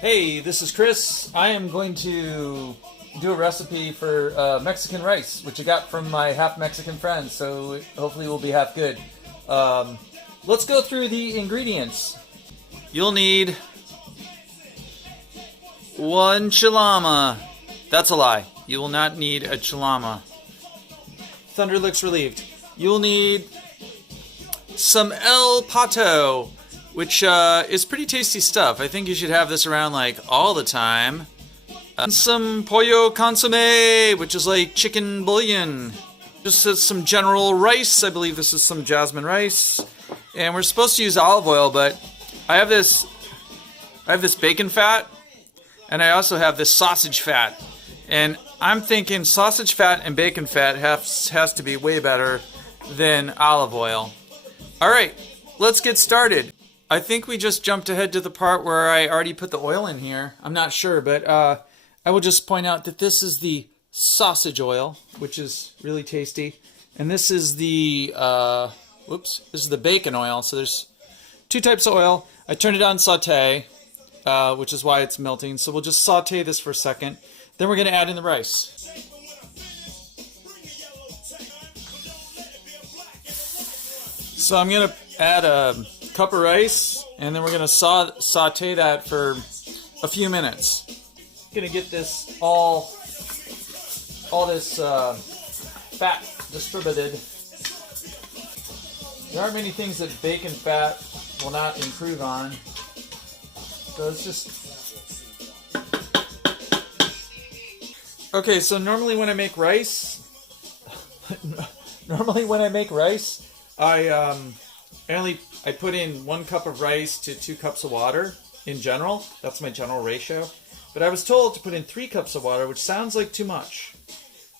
Hey, this is Chris. I am going to do a recipe for Mexican rice, which I got from my half Mexican friend, so hopefully it will be half good. Let's go through the ingredients. You'll need 1 chalama. That's a lie. You will not need a chalama. Thunder looks relieved. You'll need some El Pato, which is pretty tasty stuff. I think you should have this around like all the time. And some pollo consomme, which is like chicken bouillon. Just some general rice. I believe this is some jasmine rice. And we're supposed to use olive oil, but I have this bacon fat, and I also have this sausage fat. And I'm thinking sausage fat and bacon fat has to be way better than olive oil. All right, let's get started. I think we just jumped ahead to the part where I already put the oil in here. I'm not sure, but I will just point out that this is the sausage oil, which is really tasty. And this is the, this is the bacon oil. So there's 2 types of oil. I turned it on saute, which is why it's melting. So we'll just saute this for a second. Then we're going to add in the rice. So I'm going to add a cup of rice, and then we're going to saute that for a few minutes. Going to get this all this fat distributed. There aren't many things that bacon fat will not improve on. So it's just... Okay, so normally when I make rice, I put in 1 cup of rice to 2 cups of water in general. That's my general ratio. But I was told to put in 3 cups of water, which sounds like too much.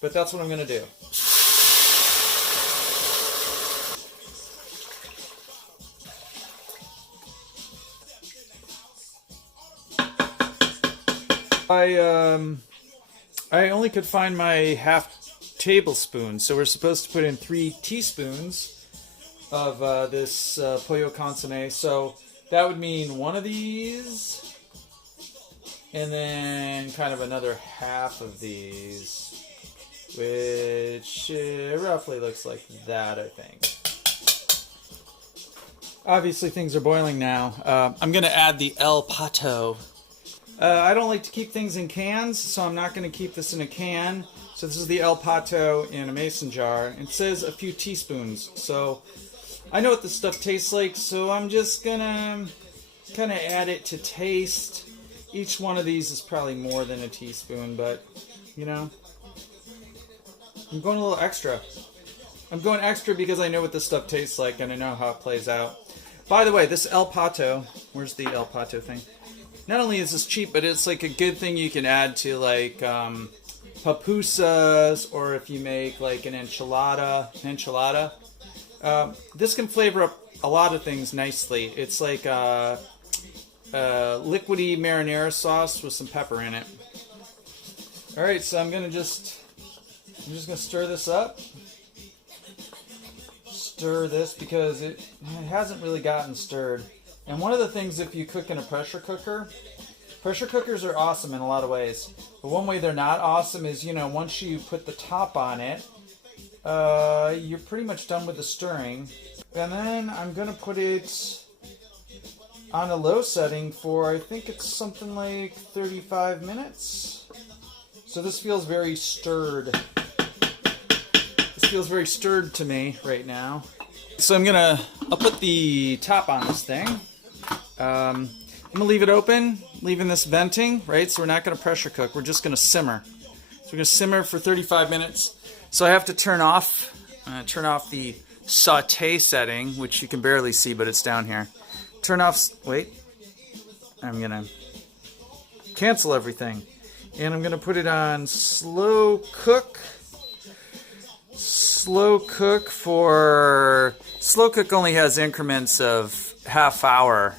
But that's what I'm going to do. I only could find my half tablespoon, so we're supposed to put in 3 teaspoons of this pollo consomme. So that would mean 1 of these, and then kind of another half of these, which roughly looks like that, I think. Obviously things are boiling now. I'm going to add the El Pato. I don't like to keep things in cans, so I'm not going to keep this in a can. So this is the El Pato in a mason jar. It says a few teaspoons, so I know what this stuff tastes like, so I'm just going to kind of add it to taste. Each one of these is probably more than a teaspoon, but, you know, I'm going a little extra. I'm going extra because I know what this stuff tastes like and I know how it plays out. By the way, this El Pato, where's the El Pato thing? Not only is this cheap, but it's like a good thing you can add to like pupusas, or if you make like an enchilada. This can flavor up a lot of things nicely. It's like liquidy marinara sauce with some pepper in it. All right, so I'm just gonna stir this up. Stir this because it hasn't really gotten stirred. And one of the things, if you cook in a pressure cookers are awesome in a lot of ways. But one way they're not awesome is, you know, once you put the top on it, you're pretty much done with the stirring. And then I'm going to put it on a low setting for, I think it's something like 35 minutes. So this feels very stirred. This feels very stirred to me right now. So I'll put the top on this thing. I'm going to leave it open, leaving this venting, right? So we're not going to pressure cook. We're just going to simmer. So we're going to simmer for 35 minutes. So I have to turn off the saute setting, which you can barely see, but it's down here. I'm going to cancel everything. And I'm going to put it on slow cook. Slow cook only has increments of half-hour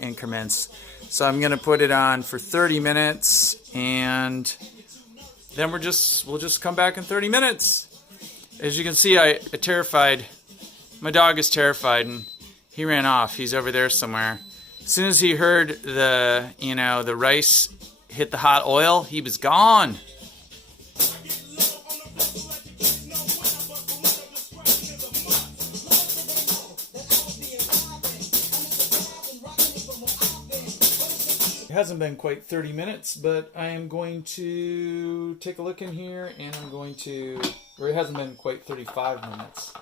increments. So I'm going to put it on for 30 minutes, and then we'll just come back in 30 minutes. As you can see, my dog is terrified, and he ran off. He's over there somewhere. As soon as he heard the, the rice hit the hot oil, he was gone. It hasn't been quite 30 minutes, but I am going to take a look in here, and I'm going to, or it hasn't been quite 35 minutes.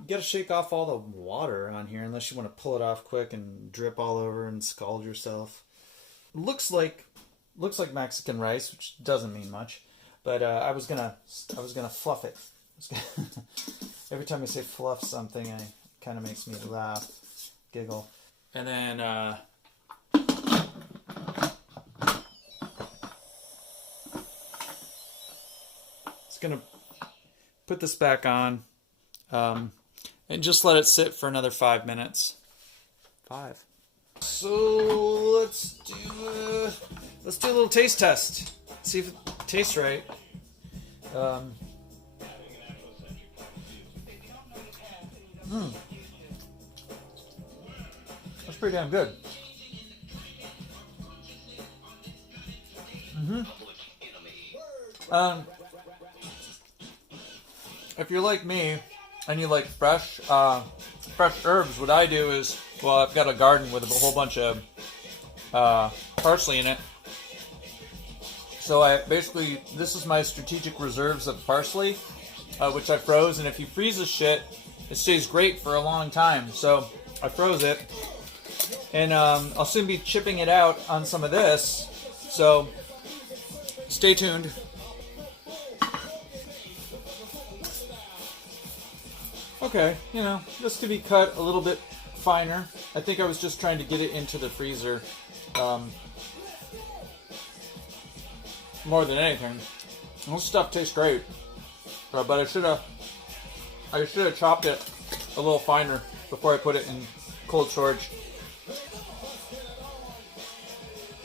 You gotta shake off all the water on here, unless you want to pull it off quick and drip all over and scald yourself. Looks like Mexican rice, which doesn't mean much, but I was gonna fluff it. Every time I say fluff something, it kind of makes me laugh, giggle, and then. Gonna put this back on and just let it sit for another 5 minutes. 5. So let's do a little taste test. See if it tastes right. That's pretty damn good. If you're like me and you like fresh herbs, what I do is, well, I've got a garden with a whole bunch of parsley in it. So this is my strategic reserves of parsley, which I froze. And if you freeze this shit, it stays great for a long time. So I froze it, and I'll soon be chipping it out on some of this. So stay tuned. Okay, this could be cut a little bit finer. I think I was just trying to get it into the freezer more than anything. This stuff tastes great, but I should have chopped it a little finer before I put it in cold storage.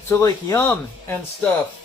So like yum and stuff.